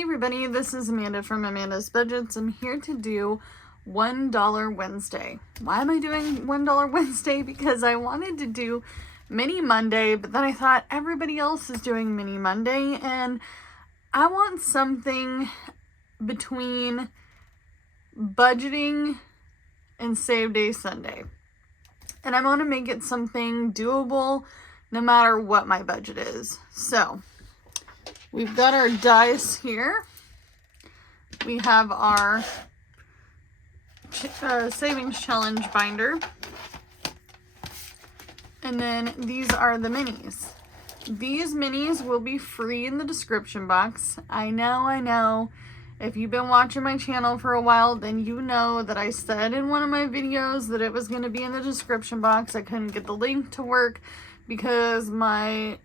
Hey everybody, this is Amanda from Amanda's Budgets. I'm here to do $1 Wednesday. Why am I doing $1 Wednesday? Because I wanted to do Mini Monday, but then I thought everybody else is doing Mini Monday, and I want something between budgeting and Save Day Sunday. And I want to make it something doable no matter what my budget is. So we've got our dice here. We have our savings challenge binder. And then these are the minis. These minis will be free in the description box. I know. If you've been watching my channel for a while, then you know that I said in one of my videos that it was going to be in the description box. I couldn't get the link to work because my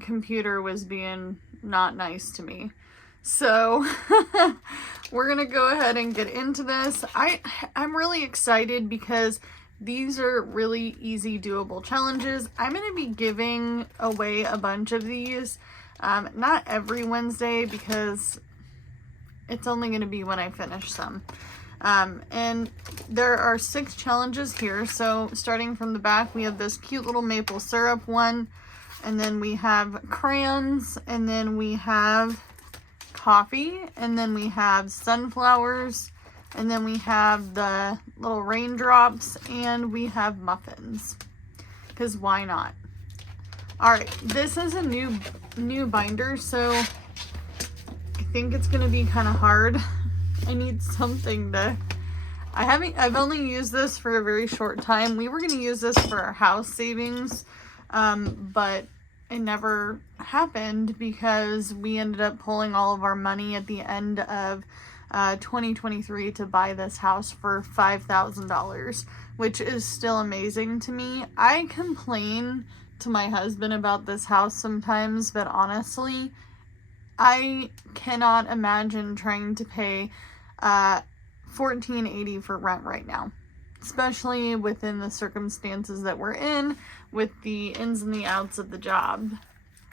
computer was being not nice to me. So we're gonna go ahead and get into this. I'm really excited because these are really easy, doable challenges. I'm gonna be giving away a bunch of these, not every Wednesday because it's only gonna be when I finish some. And there are 6 challenges here. So starting from the back, we have this cute little maple syrup one. And then we have crayons, and then we have coffee, and then we have sunflowers, and then we have the little raindrops, and we have muffins. Because why not? Alright, this is a new binder, so I think it's gonna be kind of hard. I need something to... I've only used this for a very short time. We were gonna use this for our house savings, but it never happened because we ended up pulling all of our money at the end of 2023 to buy this house for $5,000, which is still amazing to me. I complain to my husband about this house sometimes, but honestly, I cannot imagine trying to pay $1,480 for rent right now, especially within the circumstances that we're in with the ins and the outs of the job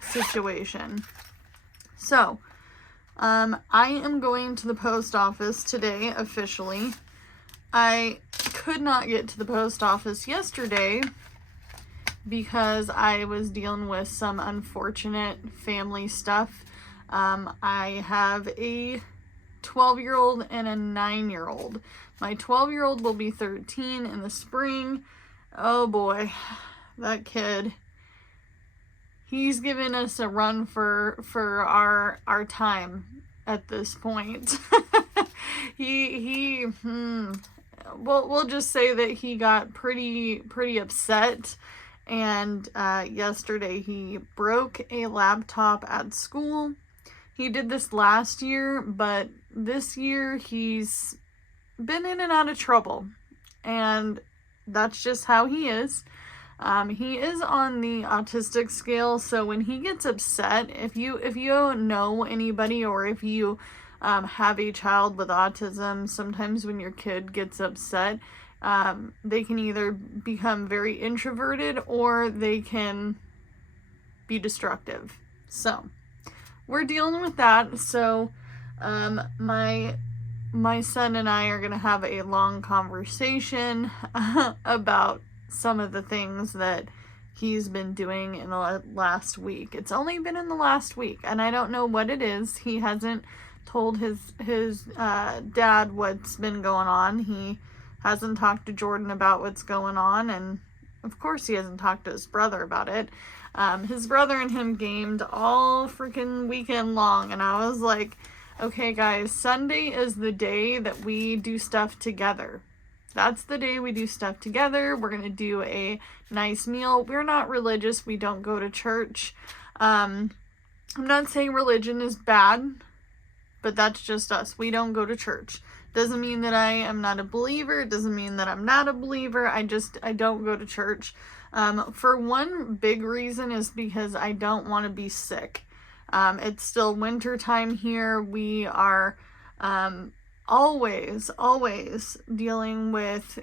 situation. So, I am going to the post office today officially. I could not get to the post office yesterday because I was dealing with some unfortunate family stuff. I have a 12-year-old and a 9-year-old. My 12-year-old will be 13 in the spring. Oh boy, that kid. He's given us a run for our time at this point. We'll just say that he got pretty upset, and yesterday he broke a laptop at school. He did this last year, but this year he's been in and out of trouble, and that's just how he is. He is on the autistic scale, so when he gets upset, if you know anybody, or if you have a child with autism, sometimes when your kid gets upset, they can either become very introverted or they can be destructive. So we're dealing with that. So my son and I are going to have a long conversation about some of the things that he's been doing in the last week. It's only been in the last week, and I don't know what it is. He hasn't told his dad what's been going on. He hasn't talked to Jordan about what's going on, and of course he hasn't talked to his brother about it. His brother and him gamed all freaking weekend long, and I was like, okay guys, Sunday is the day that we do stuff together. That's the day we do stuff together. We're going to do a nice meal. We're not religious. We don't go to church. I'm not saying religion is bad, but that's just us. We don't go to church. Doesn't mean that I am not a believer. It doesn't mean that I'm not a believer. I don't go to church. For one big reason is because I don't want to be sick. It's still winter time here. We are always dealing with,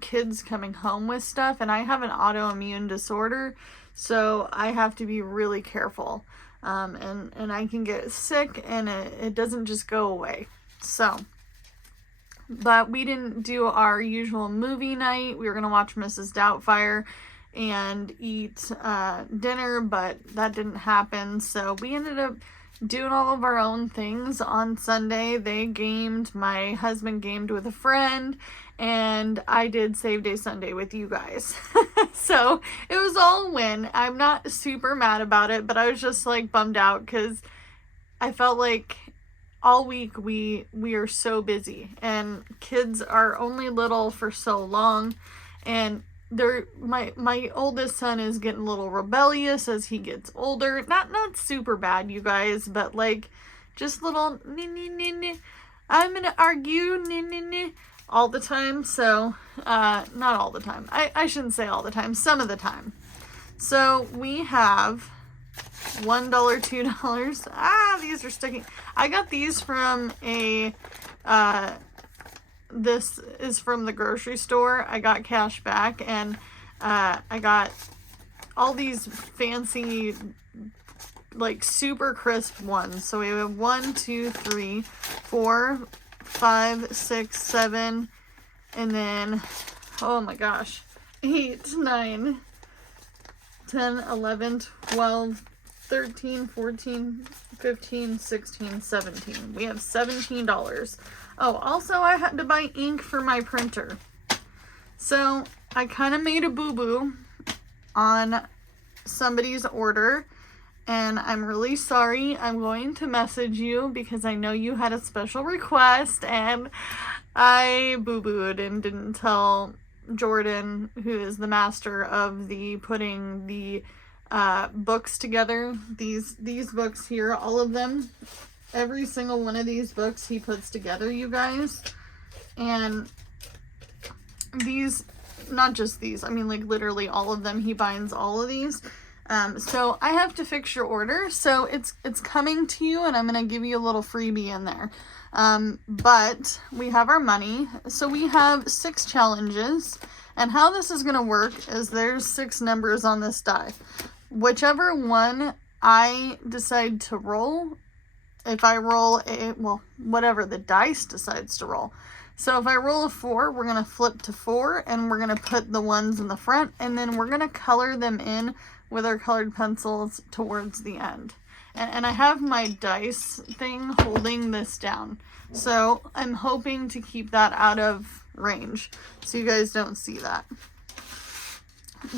kids coming home with stuff, and I have an autoimmune disorder, so I have to be really careful. and I can get sick and it doesn't just go away. So, but we didn't do our usual movie night. We were going to watch Mrs. Doubtfire and eat dinner, but that didn't happen. So we ended up doing all of our own things on Sunday. They gamed, my husband gamed with a friend, and I did Save Day Sunday with you guys. So it was all a win. I'm not super mad about it, but I was just like bummed out because I felt like all week we are so busy, and kids are only little for so long, and my oldest son is getting a little rebellious as he gets older. Not super bad, you guys, but like just little I'm gonna argue all the time. So not all the time. I shouldn't say all the time, some of the time. So we have $1, $2. These are sticking. I got these from a this is from the grocery store. I got cash back, and I got all these fancy, like super crisp ones. So we have 1, 2, 3, 4, 5, 6, 7, and then, oh my gosh, 8, 9, 10, 11, 12, 13, 14, 15, 16, 17. We have $17. Oh, also I had to buy ink for my printer. So I kind of made a boo-boo on somebody's order, and I'm really sorry. I'm going to message you because I know you had a special request, and I boo-booed and didn't tell Jordan, who is the master of putting the books together. These books here, all of them, every single one of these books he puts together, you guys. And these, not just these, I mean like literally all of them, he binds all of these. So I have to fix your order. So it's coming to you, and I'm going to give you a little freebie in there. But we have our money. So we have 6 challenges, and how this is going to work is there's 6 numbers on this die. Whichever one I decide to roll, if I roll whatever the dice decides to roll. So if I roll a 4, we're going to flip to 4, and we're going to put the ones in the front, and then we're going to color them in with our colored pencils towards the end. And I have my dice thing holding this down. So I'm hoping to keep that out of range so you guys don't see that.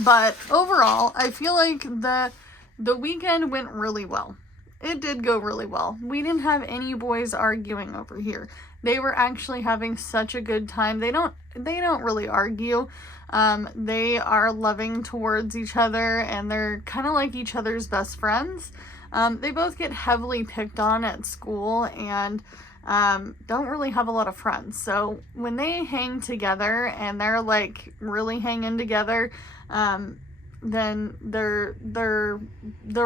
But overall, I feel like the weekend went really well. It did go really well. We didn't have any boys arguing over here. They were actually having such a good time. They don't really argue. They are loving towards each other, and they're kind of like each other's best friends. They both get heavily picked on at school, and don't really have a lot of friends. So when they hang together and they're like really hanging together, then they're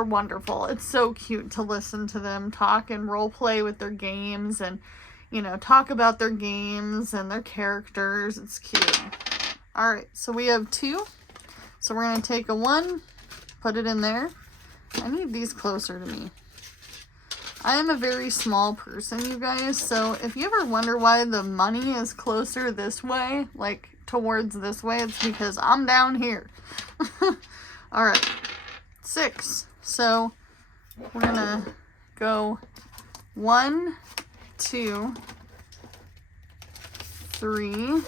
wonderful. It's so cute to listen to them talk and role play with their games, and talk about their games and their characters. It's cute. All right, so we have 2. So we're going to take a 1, put it in there. I need these closer to me. I am a very small person, you guys, so if you ever wonder why the money is closer this way, like towards this way, it's because I'm down here. All right, 6. So we're going to go 1, 2, 3,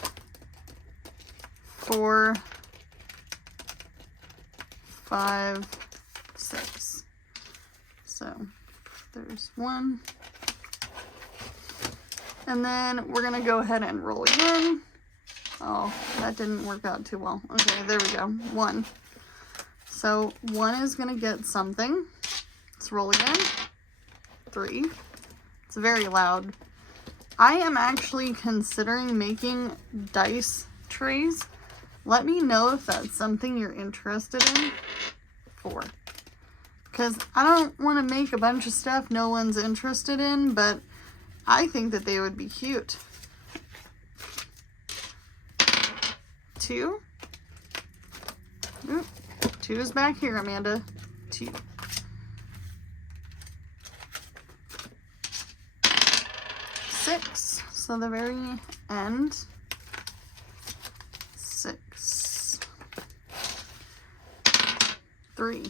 4, 5, 6. So there's 1. And then we're going to go ahead and roll again. Oh, that didn't work out too well. Okay, there we go. 1. So 1 is going to get something. Let's roll again. 3. It's very loud. I am actually considering making dice trays. Let me know if that's something you're interested in. 4. Because I don't want to make a bunch of stuff no one's interested in, but I think that they would be cute. 2. Oop, 2 is back here, Amanda. 2. 6. So the very end, 6, 3.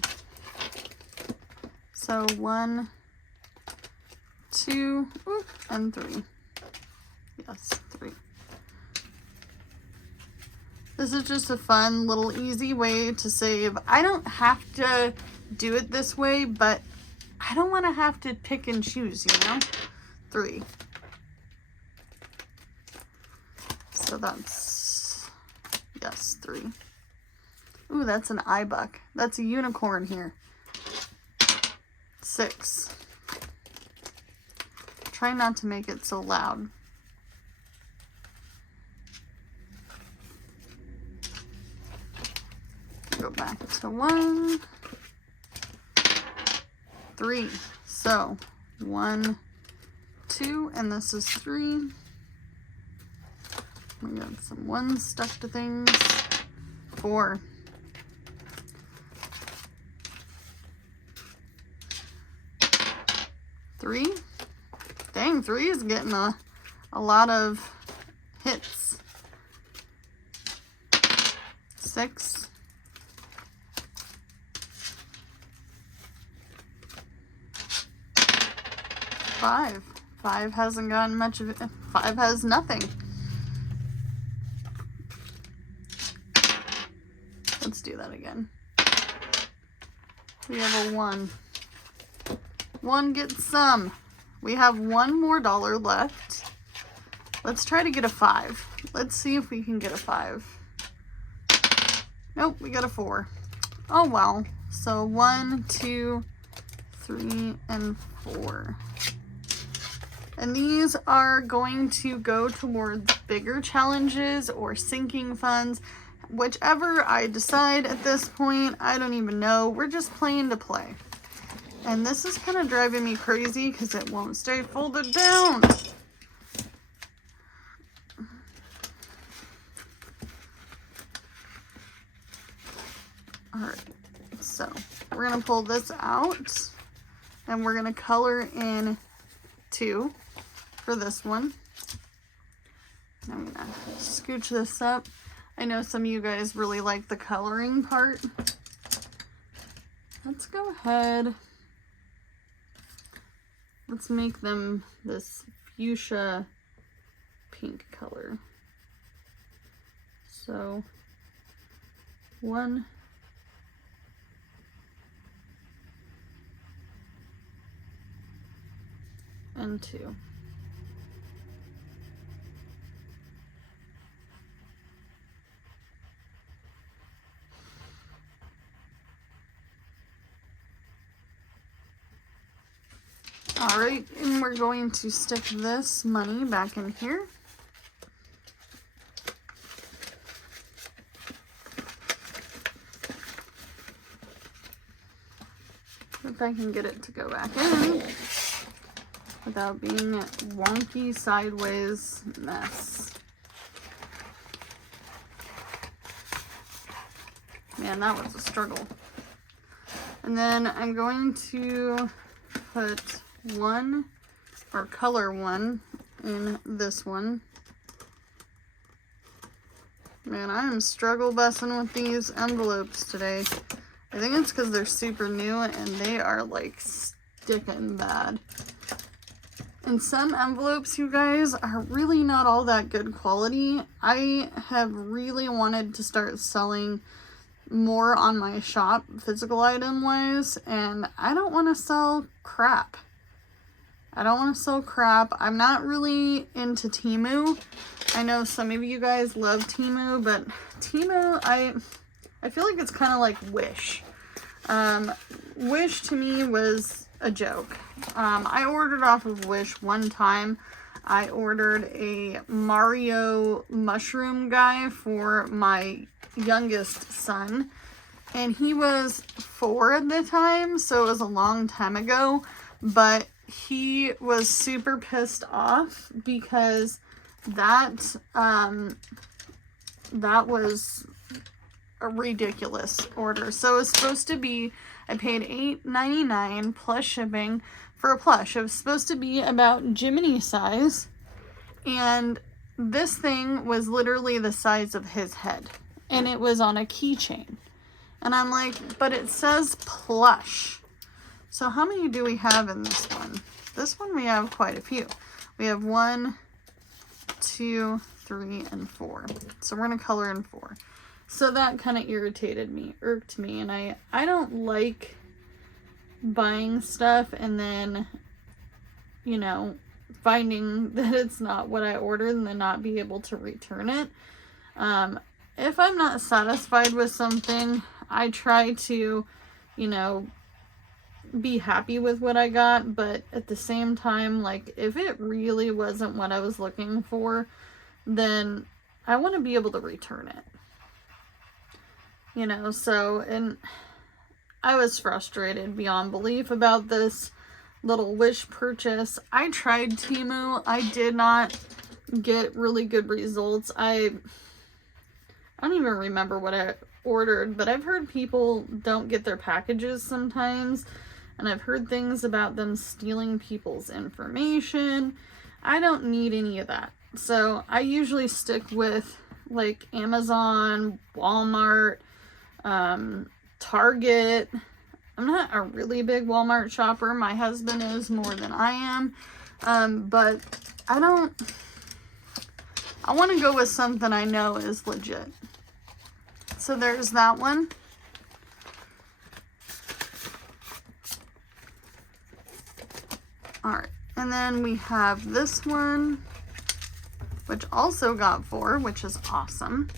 So 1, 2, and 3. Yes, 3. This is just a fun little easy way to save. I don't have to do it this way, but I don't want to have to pick and choose, you know? 3. So that's, yes, 3. Ooh, that's an iBuck. That's a unicorn here. 6. Try not to make it so loud. Go back to 1, 3. So 1, 2, and this is 3. We got some 1s stuck to things. 4. 3. Dang, 3 is getting a lot of hits. 6. 5. 5 hasn't gotten much of it. 5 has nothing. Let's do that again. We have a 1. 1 gets some. We have one more dollar left. Let's try to get a 5. Let's see if we can get a 5. Nope, we got a 4. Oh well. So 1, 2, 3, and 4. And these are going to go towards bigger challenges or sinking funds. Whichever I decide at this point, I don't even know. We're just playing to play. And this is kind of driving me crazy because it won't stay folded down. Alright, so we're going to pull this out and we're going to color in 2 for this one. I'm going to scooch this up. I know some of you guys really like the coloring part. Let's go ahead. Let's make them this fuchsia pink color. So 1, and 2. All right, and we're going to stick this money back in here. If I can get it to go back in without being a wonky sideways mess. Man, that was a struggle. And then I'm going to put 1 or color 1 in this one. Man, I am struggle bussing with these envelopes today. I think it's because they're super new and they are like sticking bad. And some envelopes, you guys, are really not all that good quality. I have really wanted to start selling more on my shop, physical item wise, and I don't want to sell crap. I don't want to sell crap. I'm not really into Temu. I know some of you guys love Temu, but Temu, I feel like it's kind of like Wish. Wish to me was a joke. I ordered off of Wish one time. I ordered a Mario mushroom guy for my youngest son, and he was 4 at the time, so it was a long time ago, but he was super pissed off because that was a ridiculous order. So it was supposed to be, I paid $8.99 plus shipping for a plush. It was supposed to be about Jiminy size, And this thing was literally the size of his head. And it was on a keychain. And I'm like, but it says plush. So how many do we have in this one? This one we have quite a few. We have 1, 2, 3, and 4. So we're going to color in 4. So that kind of irked me. And I don't like buying stuff and then, you know, finding that it's not what I ordered and then not be able to return it. If I'm not satisfied with something, I try to, you know, be happy with what I got, but at the same time, like, if it really wasn't what I was looking for, then I want to be able to return it. You know, so, and I was frustrated beyond belief about this little Wish purchase. I tried Temu. I did not get really good results. I don't even remember what I ordered, but I've heard people don't get their packages sometimes, and I've heard things about them stealing people's information. I don't need any of that. So I usually stick with like Amazon, Walmart, Target. I'm not a really big Walmart shopper. My husband is more than I am. But I want to go with something I know is legit. So there's that one. Alright, and then we have this one, which also got 4, which is awesome.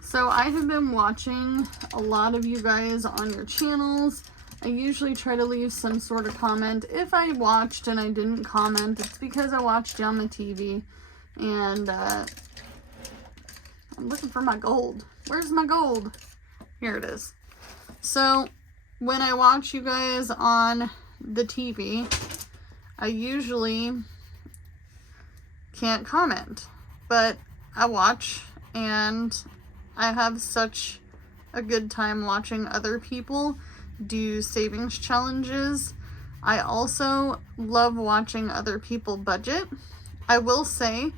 So I have been watching a lot of you guys on your channels. I usually try to leave some sort of comment. If I watched and I didn't comment, it's because I watched you on the TV. And I'm looking for my gold. Where's my gold? Here it is. So when I watch you guys on the TV, I usually can't comment, but I watch, and I have such a good time watching other people do savings challenges. I also love watching other people budget. I will say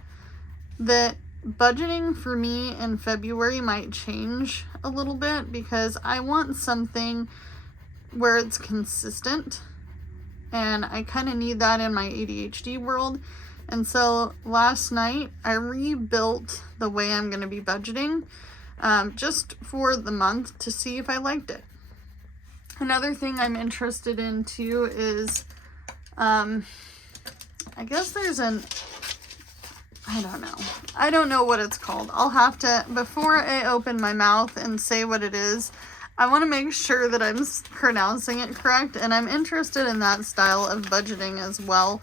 that budgeting for me in February might change a little bit because I want something where it's consistent, and I kind of need that in my ADHD world. And so last night I rebuilt the way I'm going to be budgeting, just for the month to see if I liked it. Another thing I'm interested in too is, I guess there's I don't know what it's called. I'll have to, before I open my mouth and say what it is, I want to make sure that I'm pronouncing it correct, and I'm interested in that style of budgeting as well.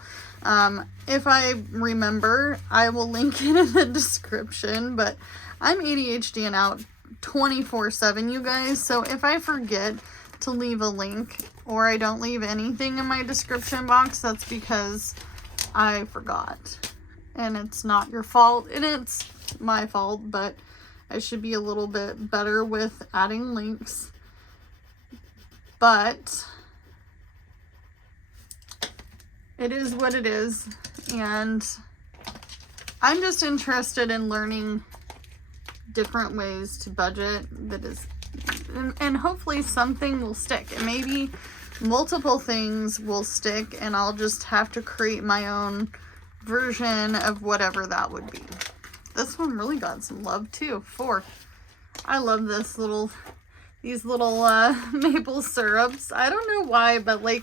If I remember, I will link it in the description, but I'm ADHD and out 24/7, you guys, so if I forget to leave a link or I don't leave anything in my description box, that's because I forgot. And it's not your fault, and it's my fault, but I should be a little bit better with adding links. But it is what it is, and I'm just interested in learning different ways to budget that is, and hopefully something will stick, and maybe multiple things will stick, and I'll just have to create my own version of whatever that would be. This one really got some love too. 4. I love these little maple syrups. I don't know why, but like,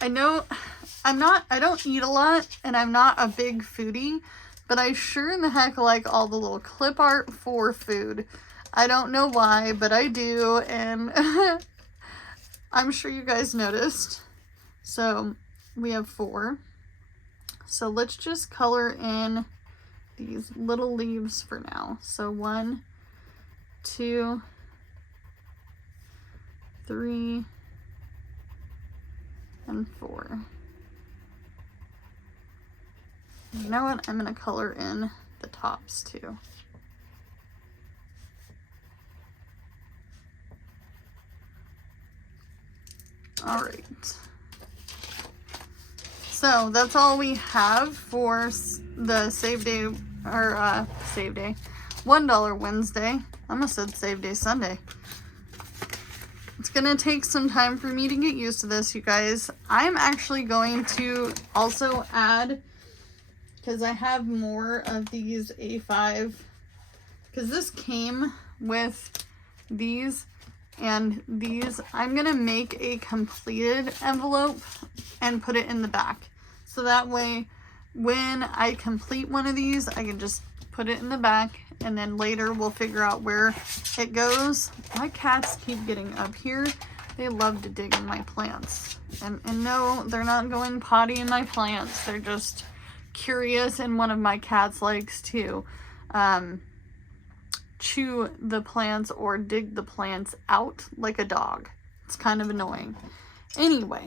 I don't eat a lot, and I'm not a big foodie, but I sure in the heck like all the little clip art for food. I don't know why, but I do, and I'm sure you guys noticed. So we have 4. So let's just color in these little leaves for now. So 1, 2, 3, and 4. You know what? I'm going to color in the tops too. All right. So that's all we have for the save day, or save day, $1 Wednesday. I almost said save day Sunday. It's gonna take some time for me to get used to this, you guys. I'm actually going to also add, because I have more of these A5, because this came with these and these. I'm gonna make a completed envelope and put it in the back. So that way, when I complete one of these, I can just put it in the back, and then later we'll figure out where it goes. My cats keep getting up here. They love to dig in my plants. And no, they're not going potty in my plants. They're just curious, and one of my cats likes to chew the plants or dig the plants out like a dog. It's kind of annoying. Anyway,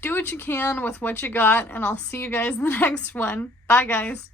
do what you can with what you got, and I'll see you guys in the next one. Bye, guys.